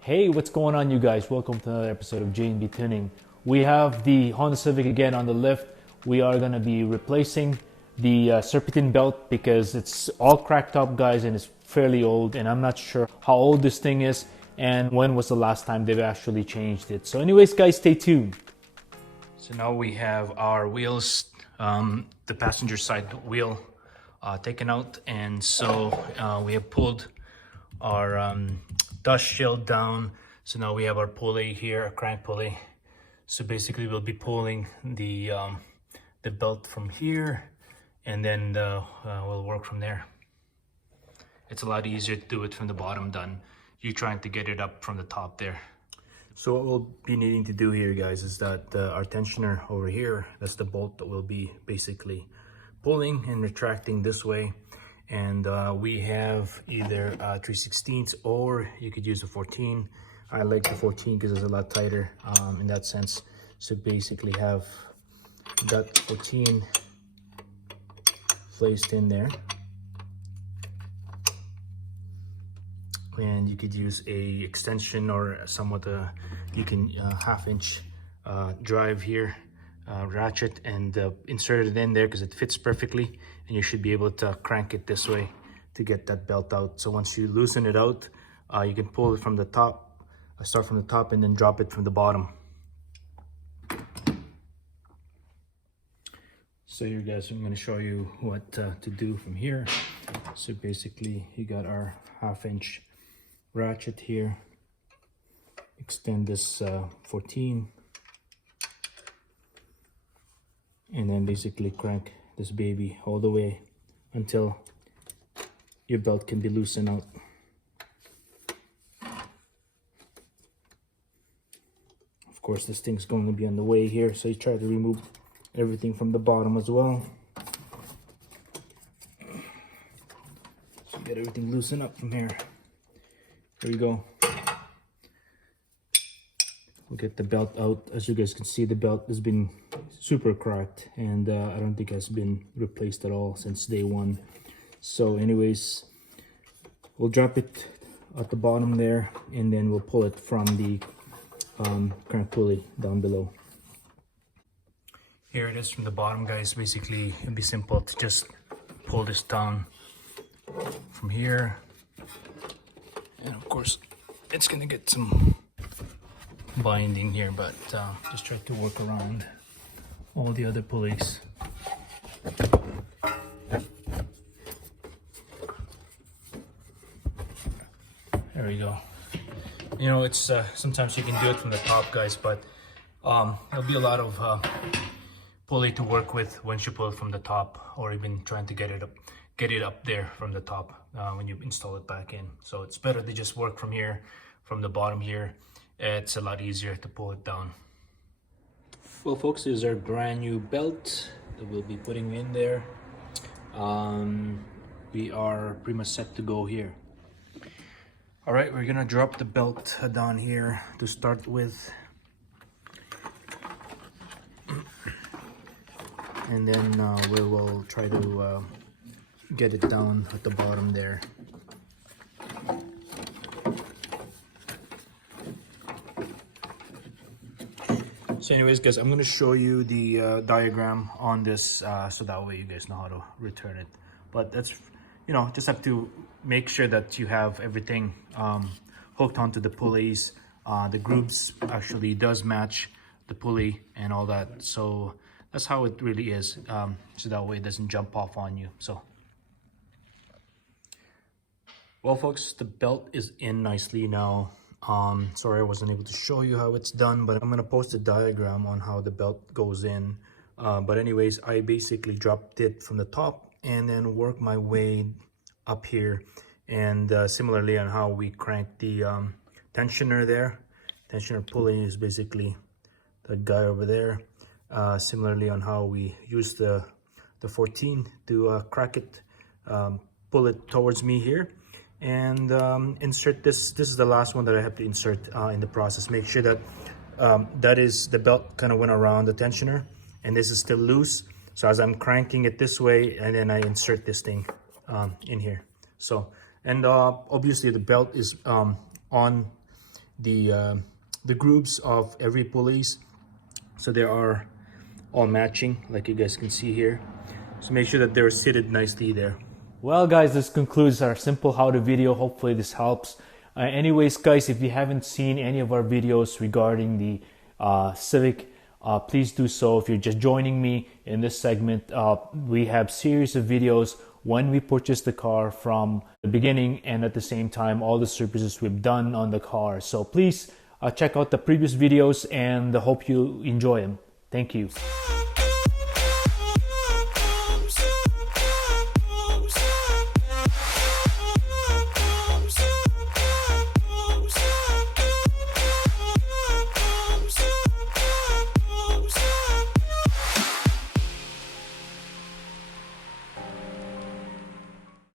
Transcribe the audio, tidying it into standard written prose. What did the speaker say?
Hey, what's going on, you guys? Welcome to another episode of J&B Tuning. We have the Honda Civic again on the lift. We are going to be replacing the Serpentine belt because it's all cracked up, guys, and it's fairly old, and I'm not sure how old this thing is and when was the last time they've actually changed it. So anyways, guys, stay tuned. So now we have our wheels, the passenger side wheel taken out, and so we have pulled our dust shield down. So now we have our pulley here, a crank pulley. So basically we'll be pulling the belt from here, and then we'll work from there. It's a lot easier to do it from the bottom than you trying to get it up from the top there. So what we'll be needing to do here, guys, is that our tensioner over here, that's the bolt that we'll be basically pulling and retracting this way. And we have either 3/16 or you could use a 14. I like the 14 because it's a lot tighter in that sense. So basically have that 14 placed in there. And you could use a extension or somewhat you can 1/2-inch drive here, ratchet, and insert it in there because it fits perfectly, and you should be able to crank it this way to get that belt out. So once you loosen it out, you can pull it from the top, start from the top and then drop it from the bottom. So here, guys, I'm going to show you what to do from here. So basically you got our 1/2-inch ratchet here, extend this 14, and then basically crank this baby all the way until your belt can be loosened out. Of course, this thing's going to be on the way here, so you try to remove everything from the bottom as well. So get everything loosened up from here. There you go. We'll get the belt out. As you guys can see, the belt has been super cracked, and I don't think has been replaced at all since day one. So anyways, we'll drop it at the bottom there, and then we'll pull it from the crank pulley down below. Here it is from the bottom, guys. Basically, it'd be simple to just pull this down from here. And of course, it's gonna get some binding here, but just try to work around all the other pulleys. There we go. You know, it's sometimes you can do it from the top, guys, but there'll be a lot of pulley to work with once you pull it from the top, or even trying to get it up there from the top when you install it back in. So it's better to just work from here, from the bottom here. It's a lot easier to pull it down. Well, folks, this is our brand new belt that we'll be putting in there. We are pretty much set to go here. All right, we're gonna drop the belt down here to start with. And then we will try to get it down at the bottom there. So anyways, guys, I'm going to show you the diagram on this so that way you guys know how to return it. But that's, you know, just have to make sure that you have everything hooked onto the pulleys. The grooves actually does match the pulley and all that. So that's how it really is. So that way it doesn't jump off on you. So, well, folks, the belt is in nicely now. Sorry I wasn't able to show you how it's done, but I'm gonna post a diagram on how the belt goes in. But anyways, I basically dropped it from the top and then work my way up here, and similarly on how we crank the tensioner there. Tensioner pulley is basically that guy over there. Similarly on how we use the 14 to crack it, pull it towards me here, and insert this. This is the last one that I have to insert in the process. Make sure that that is the belt kind of went around the tensioner, and this is still loose. So as I'm cranking it this way, and then I insert this thing in here. So, and obviously the belt is on the grooves of every pulleys, so they are all matching like you guys can see here. So make sure that they're seated nicely there. Well guys, this concludes our simple how-to video. Hopefully this helps. Anyways guys, if you haven't seen any of our videos regarding the Civic, please do so. If you're just joining me in this segment, we have series of videos when we purchased the car from the beginning, and at the same time all the services we've done on the car. So please check out the previous videos, and I hope you enjoy them. Thank you.